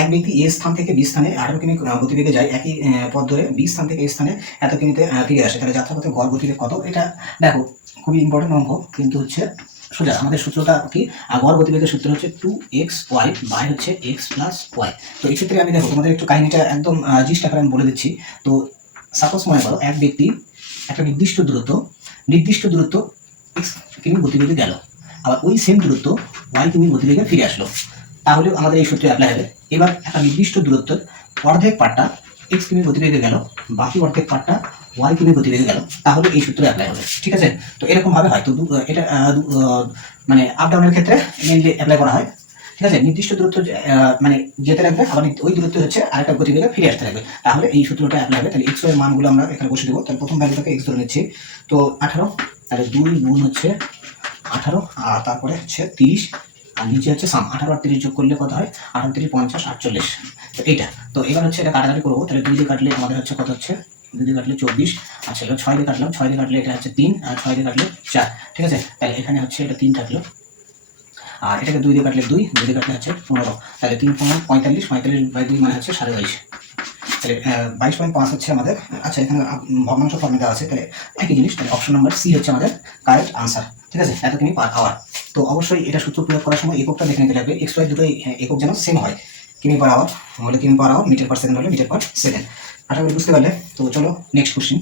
এক ব্যক্তি এ স্থান থেকে বি স্থানে 18 কিমি গতিবেগে যায়, একই পথ ধরে বি স্থান থেকে এ স্থানে এত কিমিতে ফিরে আসে, তাহলে যাত্রাপথে গড় গতিবেগ কত? এটা দেখো খুবই ইম্পর্টেন্ট অঙ্ক, কিন্তু হচ্ছে সোজা। আমাদের সূত্রটা কি? গড় গতিবেগের সূত্র হচ্ছে 2xy বাই হচ্ছে x প্লাস ওয়াই। তো এই ক্ষেত্রে আমি দেখো তোমাদের একটু কাহিনীটা একদম জিস্ট আকারে আমি বলে দিচ্ছি। তো সাপোজ মনে করো এক ব্যক্তি একটা নির্দিষ্ট দূরত্ব x কিমি গতিবেগে গেল, আবার ওই সেম দূরত্ব y কিমি গতিবেগে ফিরে আসলো, তাহলে আমাদের এই সূত্রে অ্যাপ্লাই হবে। এবার একটা নির্দিষ্ট দূরত্বের অর্ধেক পার্টটা x কিমি গতিবেগে গেল, বাকি অর্ধেক পার্টটা y কিমি গতিবেগে গেল, তাহলে এই সূত্রে অ্যাপ্লাই হবে। ঠিক আছে? তো এরকম ভাবে হয়। তো এটা মানে আপ ডাউনের ক্ষেত্রে মেইনলি অ্যাপ্লাই করা হয়। ঠিক আছে? নির্দিষ্ট দূরত্ব মানে যেতে লাগবে, আবার ওই দূরত্ব হচ্ছে আরেকটা গতিবেগে ফিরে আসতে লাগবে, তাহলে এই সূত্রটা অ্যাপ্লাই হবে। তাহলে এক্স এর মানগুলো আমরা এখানে বসে দেবো। তাহলে প্রথম ভ্যালুটাকে এক্স ধরে নিচ্ছি, তো 18, তাহলে 2 গুণ হচ্ছে 18, আর তারপরে হচ্ছে 30, আর নিচে হচ্ছে সাম 18 আর 30 যোগ করলে কত হয়? 18 30 50 48। তো এইটা, তো এবার হচ্ছে এটা কাটাকাটি করবো। তাহলে 2 দিয়ে কাটলে আমাদের হচ্ছে কত হচ্ছে? 2 দিয়ে কাটলে 24। আচ্ছা, এবার 6 দিয়ে কাটলাম, 6 দিয়ে কাটলে এটা হচ্ছে 3, আর 6 দিয়ে কাটলে 4। ঠিক আছে? তাহলে এখানে হচ্ছে এটা 3 থাকলো, আর এটাকে 2 দিয়ে কাটলে 2, 2 দিয়ে কাটলে হচ্ছে 15। তাহলে 3 15 45, 45 বাই 2 মানে হচ্ছে 22.5। তাহলে 22.5 হচ্ছে আমাদের। আচ্ছা, এখানে ভগ্নাংশ ফর্মে দেওয়া আছে, তাহলে একই জিনিস। তাহলে অপশন নাম্বার সি হচ্ছে আমাদের কারেক্ট আনসার। ঠিক আছে? এত কিমি পার আওয়ার। তো অবশ্যই এটা সূত্র প্রয়োগ করার সময় এককটা দেখে নিতে লাগবে, এক্স ওয়াই দুটোই একক যেন সেম হয়। কিমি পার আওয়ার হলে কিমি per hour, metre per second হলে মিটার পার সেকেন্ড। আশা করি বুঝতে পারলে। তো চলো নেক্সট কোশ্চেন।